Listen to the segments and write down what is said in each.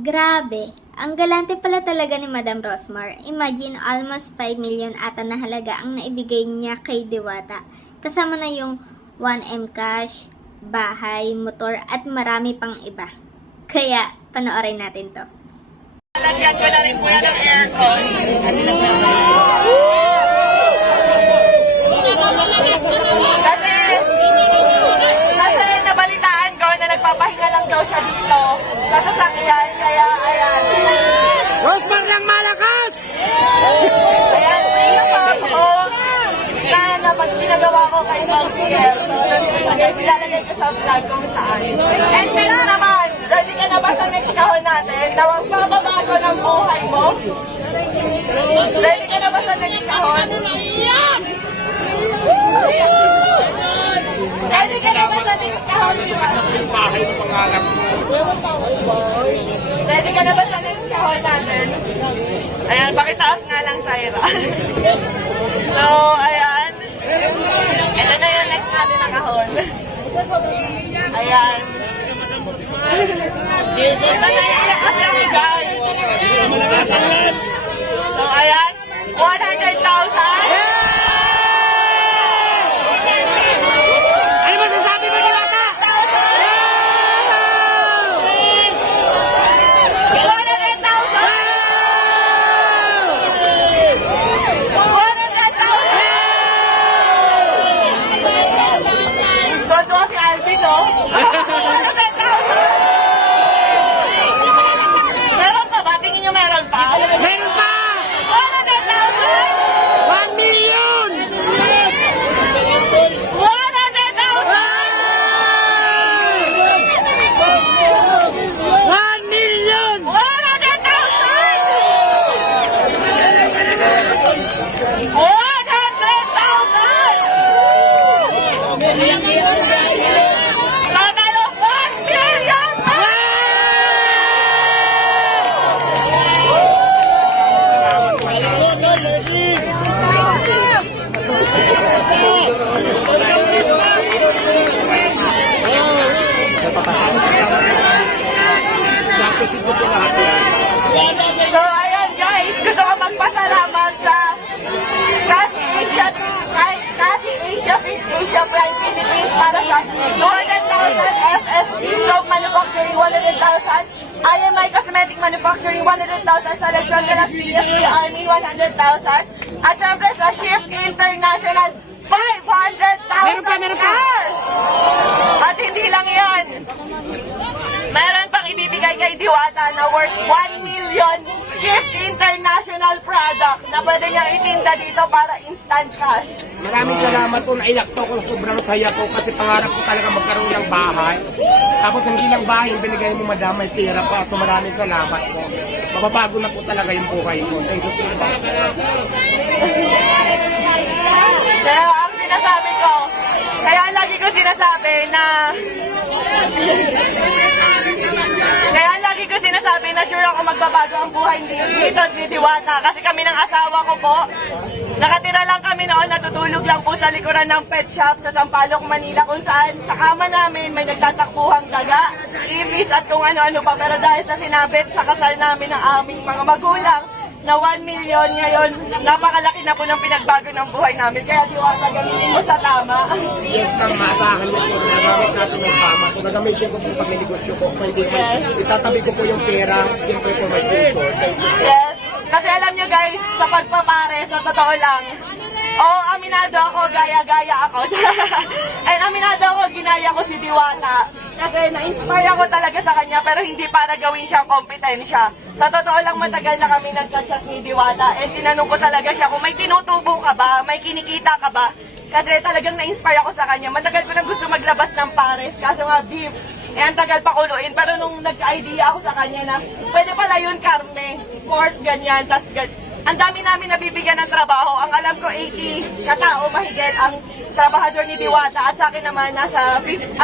Grabe, ang galante pala talaga ni Madam Rosmar. Imagine almost 5 million ata na halaga ang naibigay niya kay Diwata. Kasama na yung 1M cash, bahay, motor at marami pang iba. Kaya panoorin natin to. Lagyan ko na rin po yan ng aircon. Kasi nabalitaan ko na nagpapahinga lang daw siya dito sa sasakyan, kaya ayan. Rosmar lang malakas! Ayan, pinapap ko na pag pinagawa ko kay Malfiel. So, ilalagay ko sa vlog kung saan. And next naman, ready ka na ba sa next kahon natin? Na magbabago ng buhay mo? Ready ka na ba sa next kahon? Ready ka na ba sa next kahon? Yung bahay ng pangarap mo. Ready ka na ba sa next kahon natin? Ayan, pakitaas nga lang, Tyra. So, ayan. Ito na yung next natin na kahon. Ayan. Ito na yung next natin, guys. So, ayan. 100,000. Ano ba sasabi mo, Diwata? 100,000. Tonto si Alvin, no? 100,000. Meron pa ba? Tingin nyo meron pa? Meron pa! 100,000. 1 million! 1 million! 1 million! So, ayan guys, gusto ko magpasalamat sa Kasi Asia Fit Asia Prime Philippines para sa 200,000 FSC Soap Manufacturing 100,000 IMI Cosmetic Manufacturing 100,000 Selection de las PSP Army 100,000 at syempre sa Shift International 500,000 Meron pa. cash! At hindi lang yan, meron pang ibibigay kay Diwata na worth 1 million Shift International product na pwede niyang itinda dito para instant cash. Maraming salamat po, naiyak to ako, sobrang saya po kasi pangarap ko talaga magkaroon ng bahay. Tapos hindi lang bahay yung binigay mo, madam, may pera pa. So maraming salamat po. Mababago na po talaga yung buhay ko. Thank you so much. Kaya ang sinasabi ko, kaya lagi ko sinasabi na sure ako magbabago ang buhay dito ni Diwata. Kasi kami ng asawa ko po, nakatira lang kami noon, natutulog lang po sa likuran ng pet shop sa Sampaloc, Manila, kung saan sa kama namin may nagtatakbuhang daga, ibis at kung ano-ano pa. Pero dahil sa sinabit sa kasal namin ng aming mga magulang, na 1 million ngayon, napakalaki na po ng pinagbago ng buhay namin. Kaya Diwata, gamitin mo sa tama. Yes, tama sa akin po. Nagamit natin ng tama. Kung nagamitin ko po pag negosyo ko, kung hindi may itatabi ko po yung pera, siyempre po may tutor. Yes. Kasi alam nyo guys, sa pagpapare, sa totoo lang, aminado ako, gaya-gaya ako. And aminado ako, ginaya ko si Diwata. Kasi na-inspire ako talaga sa kanya, pero hindi para gawin siyang kompetensya. Sa totoo lang, matagal na kami nagka-chat ni Diwata. And tinanong ko talaga siya kung may tinutubo ka ba, may kinikita ka ba. Kasi talagang na-inspire ako sa kanya. Matagal ko na gusto maglabas ng pares, kaso nga beef. Ang tagal pa kuluin, pero nung nagka-idea ako sa kanya na pwede pala yun karne, pork, ganyan, tas ang dami namin nabibigyan ng trabaho. Ang alam ko 80 katao mahigit ang trabahador ni Diwata at sa akin naman nasa 50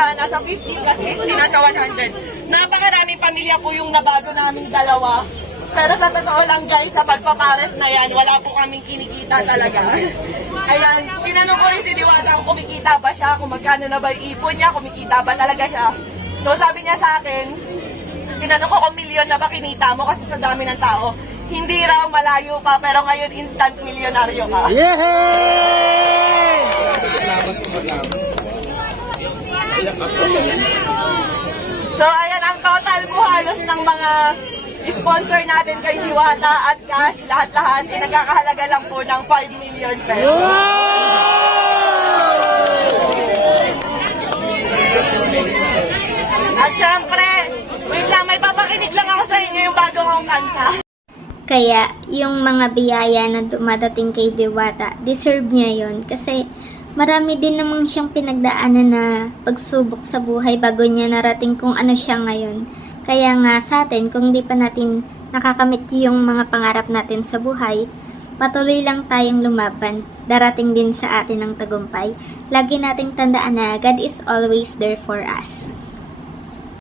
kasi hindi nasa 100. Napakaraming pamilya po yung nabago naming dalawa. Pero sa totoo lang guys, sa pagpapares na yan, wala po kaming kinikita talaga. Ayan, tinanong ko rin si Diwata kung kumikita ba siya, kung magkano na ba yung ipon niya, kumikita ba talaga siya. So sabi niya sa akin, Tinanong ko kung milyon na ba kinita mo kasi sa dami ng tao. Hindi raw, malayo pa, pero ngayon instant milyonaryo ka. So, ayan ang total mo halos ng mga sponsor natin kay Diwata at cash, lahat-lahat, nagkakahalaga lang po ng 5 million pesos. At syempre, wait lang, may papakinig lang ako sa inyo yung bago kong kanta. Kaya, yung mga biyaya na dumadating kay Diwata, deserve niya yon kasi marami din namang siyang pinagdaanan na pagsubok sa buhay bago niya narating kung ano siya ngayon. Kaya nga sa atin, kung di pa natin nakakamit yung mga pangarap natin sa buhay, patuloy lang tayong lumaban. Darating din sa atin ang tagumpay. Lagi nating tandaan na God is always there for us.